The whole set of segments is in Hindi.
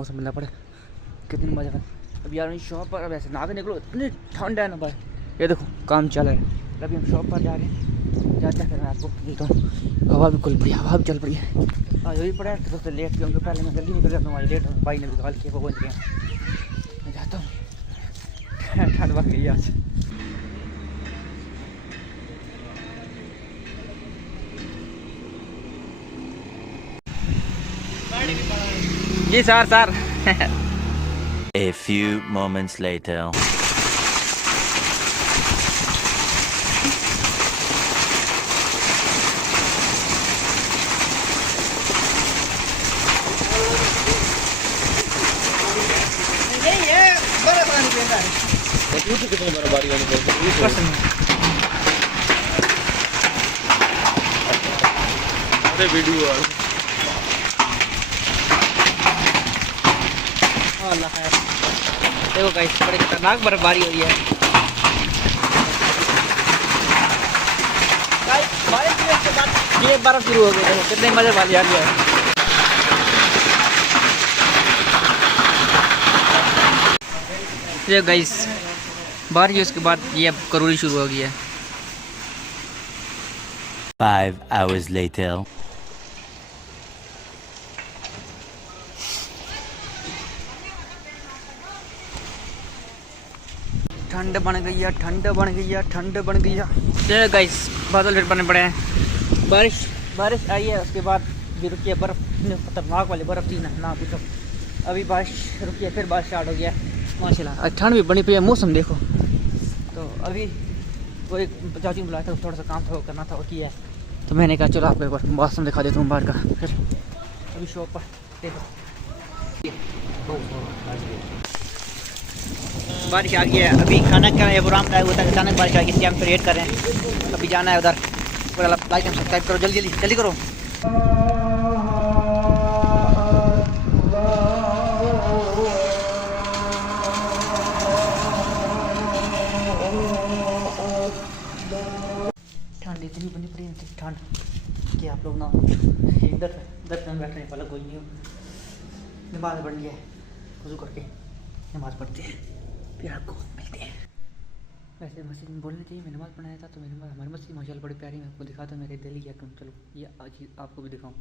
मौसम मिलना पड़े, कितनी मजा है। अब यार शॉप पर अब ऐसे ना के निकलो, इतनी ठंड है ना भाई। ये देखो काम चल रहा है, अभी हम शॉप पर जा रहे हैं, जाते हैं आपको मिलता हूँ। हवा भी खुल पड़ी, हवा भी चल पड़ी है। आज वही पड़ा है तो लेट क्योंकि पहले मैं जल्दी निकल जाता हूँ, आज लेट हूँ, भाई ने भी कॉल किया वो पहुँच गया। मैं जाता हूँ, ठंड बढ़ गई आज। जी sir A few moments later. कितनी बर्बादी होनी चाहिए वीडियो अल्लाह खैर। देखो गाइस बड़ी खतरनाक बर्फबारी हो रही है। गाइस बारिश के बाद ये बर्फ शुरू हो गई, देखो कितने मजे वाली आ रही है। ये गाइस बारिश उसके बाद ये अब करोली शुरू हो गई है। 5 hours later. ठंड बन गई है, ठंड बन गई है, ठंड बन गई है। ये गाइस बादल फिर बने पड़े हैं, बारिश आई है, उसके बाद भी रुकी है बर्फ, खतरनाक वाली बर्फ थी ना पूछो। अभी बारिश रुकी है, फिर बारिश स्टार्ट हो गया माशाल्लाह। ठंड भी बनी पड़ी है, मौसम देखो। तो अभी वो एक चाची बुलाया था, थोड़ा सा काम था वो करना था, वो किया है। तो मैंने कहा चलो आपको एक बार मौसम दिखा देता हूँ बाहर का। फिर अभी शॉप पर देखो बारिश आ गई है। अभी खाना का प्रोग्राम था, वो अचानक बारिश आ गई, इसलिए हम फिर वेट कर रहे हैं। अभी जाना है उधर। लाइक एंड सब्सक्राइब करो, जल्दी जल्दी जल्दी करो। ठंड इतनी बनी पड़ी है, ठंड कि आप लोग ना इधर में बैठ रहे हैं, पलक कोई नहीं हो। नमाज पढ़ लिया है, वज़ू करके नमाज़ पढ़ते हैं, फिर आपको मिलते हैं। वैसे मस्जिद में बोलनी चाहिए, मैं नमाज़ पढ़ाया था तो मेरी हमारी मस्जिद माशाल्लाह बड़ी प्यारी, मैं आपको दिखाता हूँ मेरे दिल की आइटम। चलो ये आज आपको भी दिखाऊँ।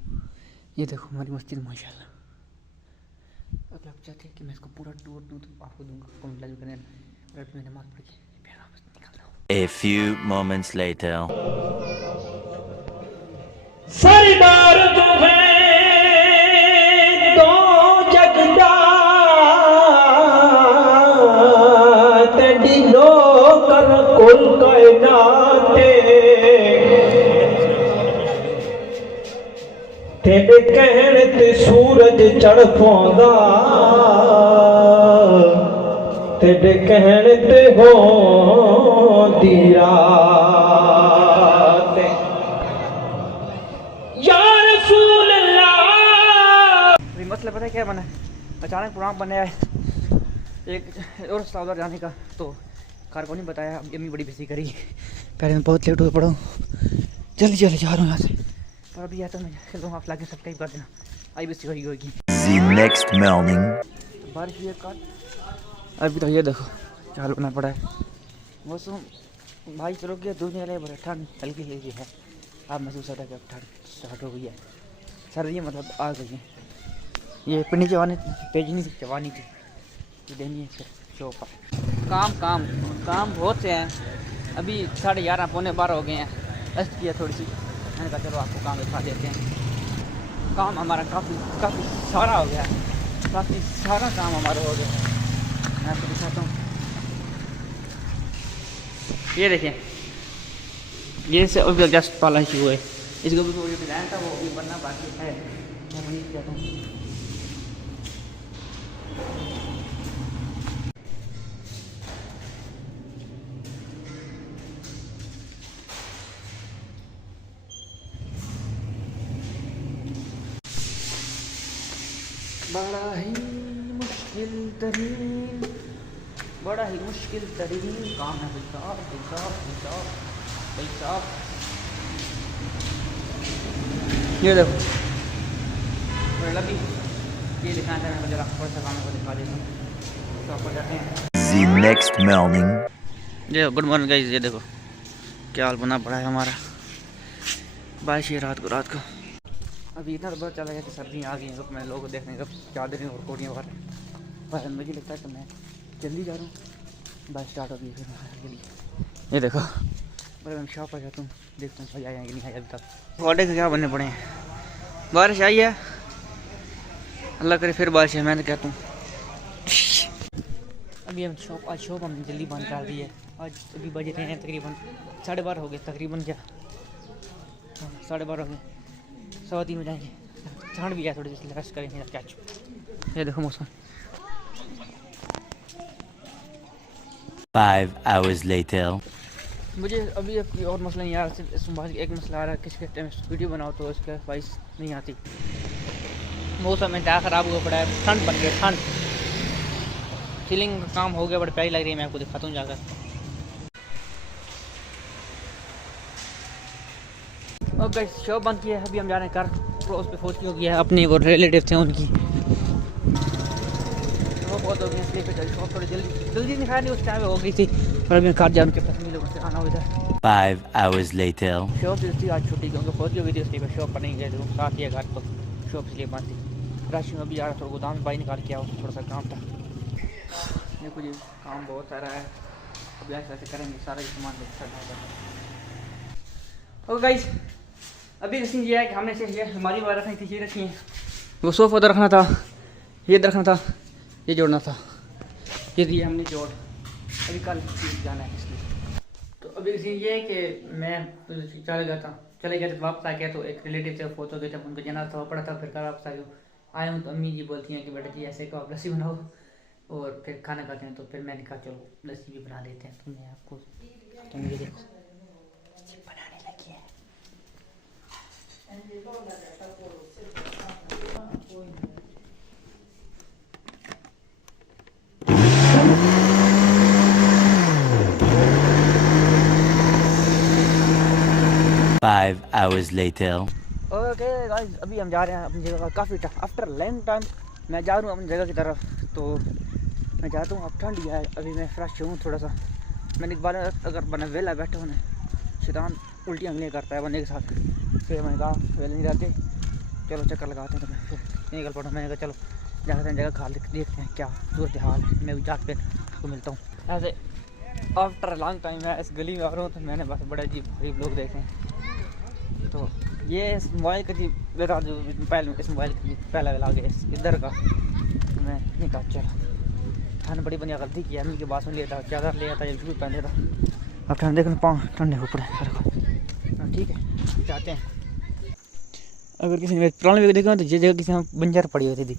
ये देखो हमारी मस्जिद माशाल्लाह। अगर आप चाहते हैं कि मैं इसको पूरा टूर दूँ तो आपको दूँगा, कमेंट लाइक करना। और मैं नमाज़ पढ़ के फिर वापस निकल रहा हूँ। A few moments later. सरदार जो है दो जगदा तेरी नौकर कुल कायनाते तेरे कहण ते सूरज चढ़ पौंदा तेरे कहण ते होंदी रात। मसला पता है क्या बना, अचानक प्रोग्राम बना है एक और उधर जाने का, तो कार को नहीं बताया। अब अम्मी बड़ी बिजी करी, पहले मैं बहुत लेट हो पड़ा हूँ, जल्दी जल्दी जा रहा हूँ यहाँ से। पर अभी आता मैं चल रहा हूँ, आप लाके सब्सक्राइब कर देना, आई बिस्ती करी होगी। The next morning. बारिश हुई है कार, अभी तो ये देखो चालू करना पड़ा है। मौसम भाई चलो गया, दूध नहीं बड़ा ठंड हल्की हल्की है। आप महसूस होता है कि अब ठंड स्टार्ट हो गई है, सर्दी मतलब आ गई है। ये पिंडी जवानी पेजनी थी, जवानी थी, ये देनी है फिर शो पर। काम बहुत से हैं। अभी 11:30 पौने 12 हो गए हैं, रेस्ट किया थोड़ी सी, मैंने कहा चलो आपको काम दिखा देते हैं। काम हमारा काफ़ी सारा हो गया, काफ़ी सारा काम हमारा हो गया। मैं आपको दिखाता हूँ, ये देखें, ये से अभी जस्ट पाला शुरू है। इसका भी जो डिज़ाइन था वो भी बनना बाकी है, मैं वही कहता हूँ। बड़ा ही मुश्किल तरीन काम है भाई साहब। ये देखो लगी ये दिखाना था, मैं जरा थोड़ा सा काम को दिखा देता हूँ। शॉप पर जाते हैं। The next morning. ये गुड मॉर्निंग गाइस, ये देखो क्या हाल बना पड़ा है हमारा। बारिश है रात को। अभी इतना तो पता चला गया कि सर्दी आ गई है, तो मैं लोगों को देखने का चादरें और कोटियाँ बाहर पर मुझे लगता है कि मैं जल्दी जा रहा हूँ। बारिश स्टार्ट हो गई फिर जल्दी। ये देखो पर मैं शॉप पर जाता हूँ, देखता हूँ भाई आए कि नहीं आए अभी तक। ऑर्डर के क्या बनने पड़े हैं। बारिश आई है, अल्लाह करे फिर बारिश है, मैं तो कहता हूँ। अभी हम शॉप हमने जल्दी बंद कर दी है। आज अभी बजे रहे हैं तकरीबन 12:30 हो गए, तकरीबन क्या 12:30 हो गए, 3:15 हो जाएंगे। ठंड भी है थोड़ी सी, रेस्ट करेंगे क्या। ये देखो मौसम। 5 hours later. मुझे अभी कोई और मसला नहीं आ रहा, सिर्फ इस बात एक मसला आ रहा है, किसके टाइम वीडियो बनाओ तो उसका वॉइस नहीं आती। मौसम में क्या ख़राब हुआ पड़ा है, ठंड पड़ गई, ठंड सीलिंग का काम हो गया, बड़ी प्यारी लग रही है। मैं आपको दिखाता हूँ जाकर। और गाइस शॉप बंद की है, अभी हम जा रहे हैं कर उस पर फोर्स हो गया है, अपने वो रिलेटिव थे उनकी वो बहुत हो गई, इसलिए फिर शॉप थोड़ी जल्दी नहीं खाया, नहीं उस टाइम हो गई थी। और अभी घर जा उनके पसंद लोगों से आना उधर। 5 hours later. शॉप थी आज छुट्टी क्योंकि फोर्स हो गई थी, इसलिए शॉप पर नहीं गए थे, साथ ही घर तो शॉप इसलिए बंद थी। राशन अभी जा रहा था, गोदाम में बाई निकाल के आओ, थोड़ा सा काम था। देखो जी काम बहुत सारा है, अभी ऐसे करेंगे सारा सामान लेकर। ओके गाइस, अभी सीन ये है कि हमने ये हमारी वाला रखी थी, ये रखी है, वो सोफा उधर रखना था, ये रखना था, ये जोड़ना था, ये दिए हमने जोड़। अभी कल जाना है इसलिए। तो अभी सीन ये है कि मैं चले गया था वापस आ गया, तो एक रिलेटिव से फोटो गए थे, उनको जाना था, पड़ा था, फिर कल वापस आ गया आया हूँ। तो अम्मी जी बोलती हैं कि बेटा जी ऐसे को आप लस्सी बनाओ और फिर खाना खाते हैं। तो फिर मैंने कहा चलो लस्सी भी बना लेते हैं। तो मैं आपको तो ये देखो बनाने लगी है। Five hours later. Okay guys, अभी हम जा रहे हैं अपनी जगह का, काफ़ी आफ्टर लॉन्ग टाइम मैं जा रहा हूँ अपनी जगह की तरफ। तो मैं जाता हूँ, अब ठंड है, अभी मैं फ्रेश हूँ थोड़ा सा। मैंने एक बार अगर बना वेला बैठा होने शैतान उल्टी अंगलियाँ करता है बंदे के साथ, फिर मैंने कहा वेले नहीं रहते, चलो चक्कर लगाते हैं। तो मैं फिर निकल पड़ा, मैंने कहा चलो जाते हैं जगह खा देखते हैं क्या सूरत हाल है। मैं भी जाके फिर आपको मिलता हूँ। ऐसे आफ्टर लॉन्ग टाइम मैं इस गली में आ रहा हूँ, तो मैंने बस बड़े अजीब गरीब लोग देखे हैं। तो ये इस मोबाइल का जी मेरा जो पहले इस मोबाइल की पहला वाला गया इधर का, तो मैं नहीं कहा चलो ठंड बड़ी बढ़िया गलती की, अम्मी के बात सुन लिया था, चादर लिया था, जब भी पहन लिया था। अब ठंड देखना पाँव ठंडे ऊपर है, ठीक है जाते हैं। अगर किसी ने पुराने वीडियो देखा तो ये जगह किसी बंजर पड़ी होती थी,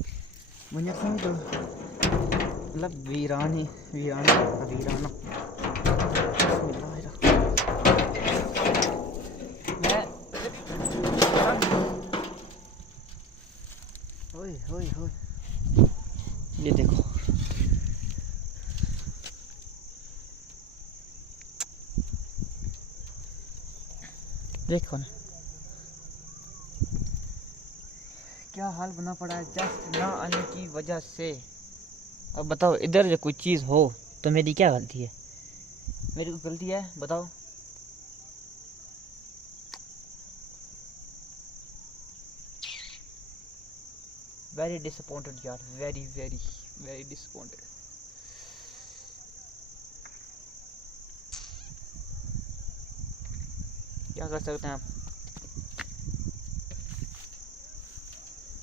बंजर समझ तो मतलब वीराना। ये देखो देखो ना क्या हाल बना पड़ा है जस्ट ना आने की वजह से। अब बताओ इधर जो कोई चीज़ हो तो मेरी क्या गलती है? मेरी कोई गलती है बताओ? वेरी डिसअपॉइंटेड यार, वेरी वेरी वेरी डिसअपॉइंटेड। क्या कर सकते हैं आप?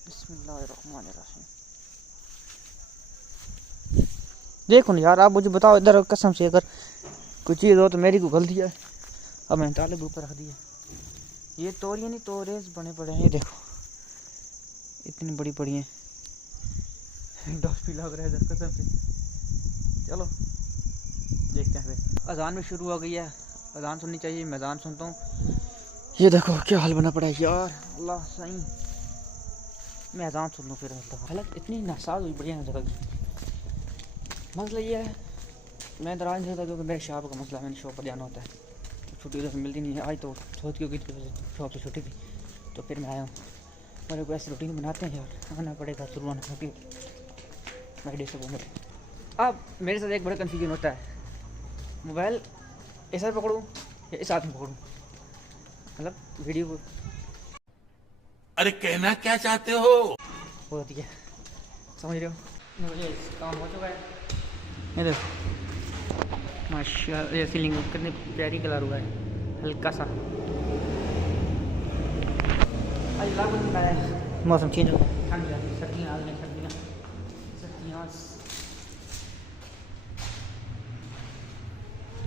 बिस्मिल्लाहिर्रहमानिर्रहीम। देखो ना यार, आप मुझे बताओ इधर कसम से अगर कोई चीज़ हो तो मेरी कोई गलती है। अब मैंने ताले ऊपर रख दिया, ये तोरियाँ नहीं तोरेज बने पड़े हैं, ये देखो इतनी बड़ी बड़ी हैं, डस्ट भी लग रहा है इधर कसम से। चलो देखते हैं फिर। अजान भी शुरू हो गई है, अजान सुननी चाहिए, मैं अजान सुनता हूँ। ये देखो क्या हाल बना पड़ा है यार, अल्लाह सही। मैं अजान सुन लूँ फिर हालत इतनी नासाज हुई बढ़िया जगह की। मसला ये है मैं दराज नहीं था क्योंकि मेरे शॉप का मसला, मैंने शॉप पर जाना होता है, छुट्टी उधर से मिलती नहीं है। आज तो छुट्टी की शॉप से छुट्टी थी तो फिर मैं आया हूँ। मेरे को ऐसे रूटीन बनाते हैं यार, आना पड़ेगा शुरू आना क्योंकि मैं से बोलने। अब मेरे साथ एक बड़ा कन्फ्यूजन होता है, मोबाइल इस हाथ पकड़ूँ या इस हाथ में पकड़ूँ, मतलब वीडियो को। अरे कहना क्या चाहते हो? होती है, समझ रहे हो। मुझे काम हो चुका है, ये देखो माशाल्लाह, ये सीलिंग कितनी प्यारी कलर हुआ है, हल्का सा। आज लागू होता है, मौसम चेंज हो गया, ठंड जाती है, सर्दियाँ आ गई, सर्दियाँ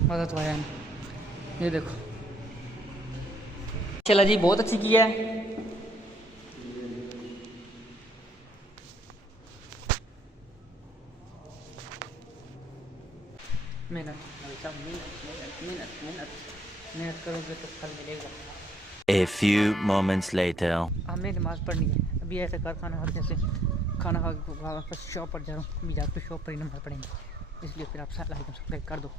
मज़ा तो आया नहीं। ये देखो चला जी, बहुत अच्छी किया है। मेहनत मेहनत करोगे तो फल मिलेगा। A few moments later. हमें नमाज़ पढ़नी है, अभी ऐसे कारखाना हर जैसे खाना खा के वापस शॉप पर जा रहा हूँ, अभी जाकर शॉप पर ही नमाज़ पढ़ेंगे, इसलिए फिर आप सब्सक्राइब कर दो।